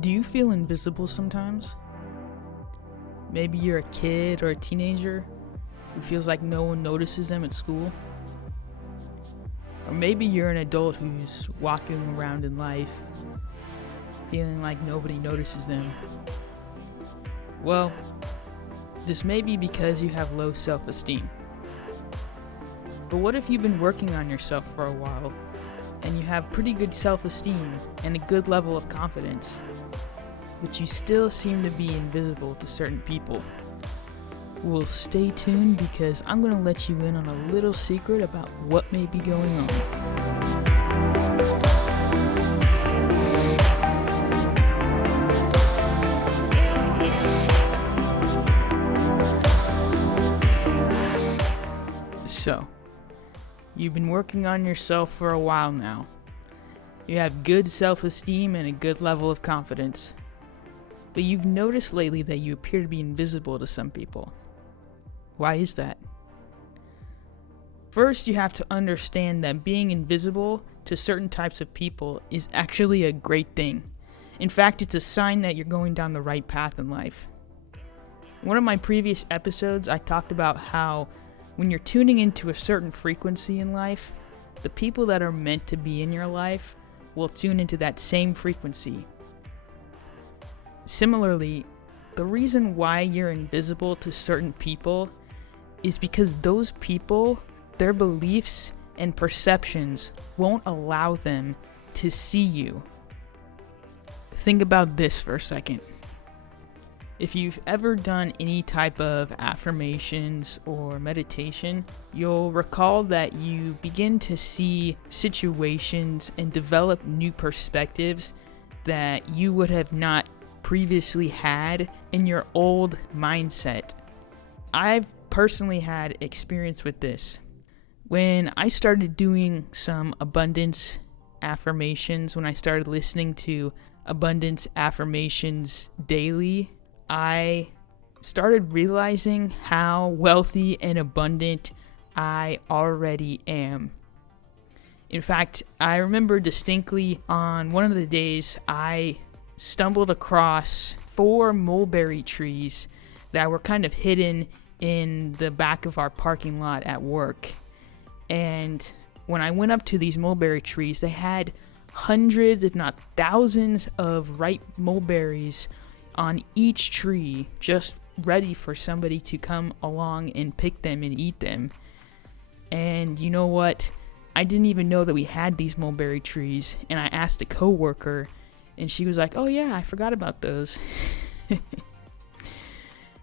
Do you feel invisible sometimes? Maybe you're a kid or a teenager who feels like no one notices them at school. Or maybe you're an adult who's walking around in life feeling like nobody notices them. Well, this may be because you have low self-esteem. But what if you've been working on yourself for a while and you have pretty good self-esteem and a good level of confidence, but you still seem to be invisible to certain people? Well, stay tuned because I'm going to let you in on a little secret about what may be going on. So, you've been working on yourself for a while now. You have good self-esteem and a good level of confidence. But you've noticed lately that you appear to be invisible to some people. Why is that? First, you have to understand that being invisible to certain types of people is actually a great thing. In fact, it's a sign that you're going down the right path in life. In one of my previous episodes, I talked about how when you're tuning into a certain frequency in life, the people that are meant to be in your life will tune into that same frequency. Similarly, the reason why you're invisible to certain people is because those people, their beliefs and perceptions won't allow them to see you. Think about this for a second. If you've ever done any type of affirmations or meditation, you'll recall that you begin to see situations and develop new perspectives that you would have not previously had in your old mindset. I've personally had experience with this. When I started doing some abundance affirmations, when I started listening to abundance affirmations daily, I started realizing how wealthy and abundant I already am. In fact, I remember distinctly on one of the days I stumbled across 4 mulberry trees that were kind of hidden in the back of our parking lot at work. And when I went up to these mulberry trees, they had hundreds, if not thousands, of ripe mulberries on each tree, just ready for somebody to come along and pick them and eat them. And you know what? I didn't even know that we had these mulberry trees, and I asked a coworker, and she was like, "Oh yeah, I forgot about those."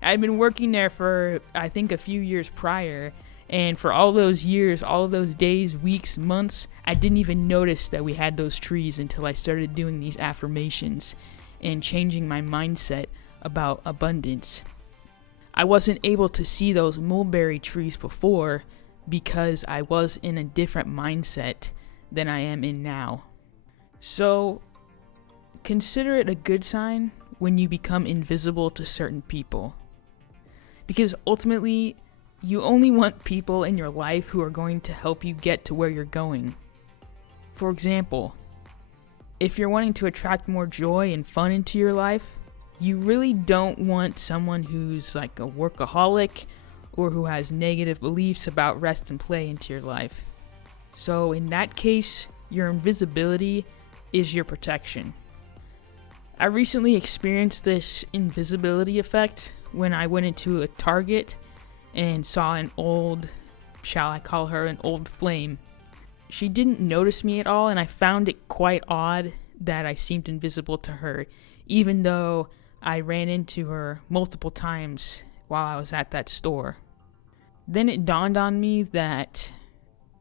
I'd been working there for, I think, a few years prior, and for all those years, all of those days, weeks, months, I didn't even notice that we had those trees until I started doing these affirmations and changing my mindset about abundance. I wasn't able to see those mulberry trees before because I was in a different mindset than I am in now. So, consider it a good sign when you become invisible to certain people. Because ultimately, you only want people in your life who are going to help you get to where you're going. For example, if you're wanting to attract more joy and fun into your life, you really don't want someone who's like a workaholic or who has negative beliefs about rest and play into your life. So in that case, your invisibility is your protection. I recently experienced this invisibility effect when I went into a Target and saw an old, shall I call her an old flame. She didn't notice me at all, and I found it quite odd that I seemed invisible to her, even though I ran into her multiple times while I was at that store. Then it dawned on me that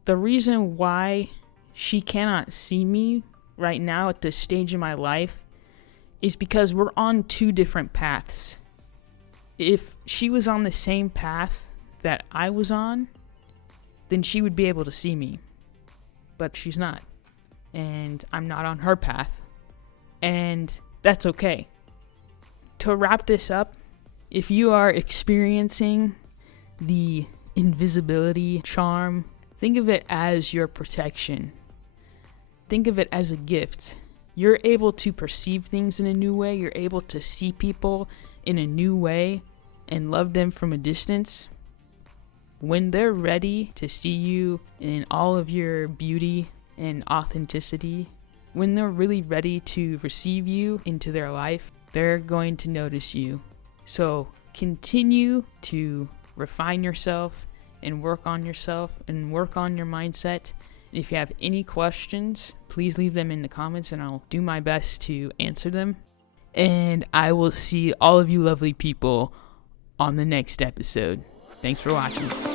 the reason why she cannot see me right now at this stage in my life is because we're on 2 different paths. If she was on the same path that I was on, then she would be able to see me. But she's not. And I'm not on her path. And that's okay. To wrap this up, if you are experiencing the invisibility charm, think of it as your protection. Think of it as a gift. you're able to perceive things in a new way. You're able to see people in a new way and love them from a distance. When they're ready to see you in all of your beauty and authenticity, when they're really ready to receive you into their life, they're going to notice you. So continue to refine yourself and work on yourself and work on your mindset. If you have any questions, please leave them in the comments and I'll do my best to answer them. And I will see all of you lovely people on the next episode. Thanks for watching.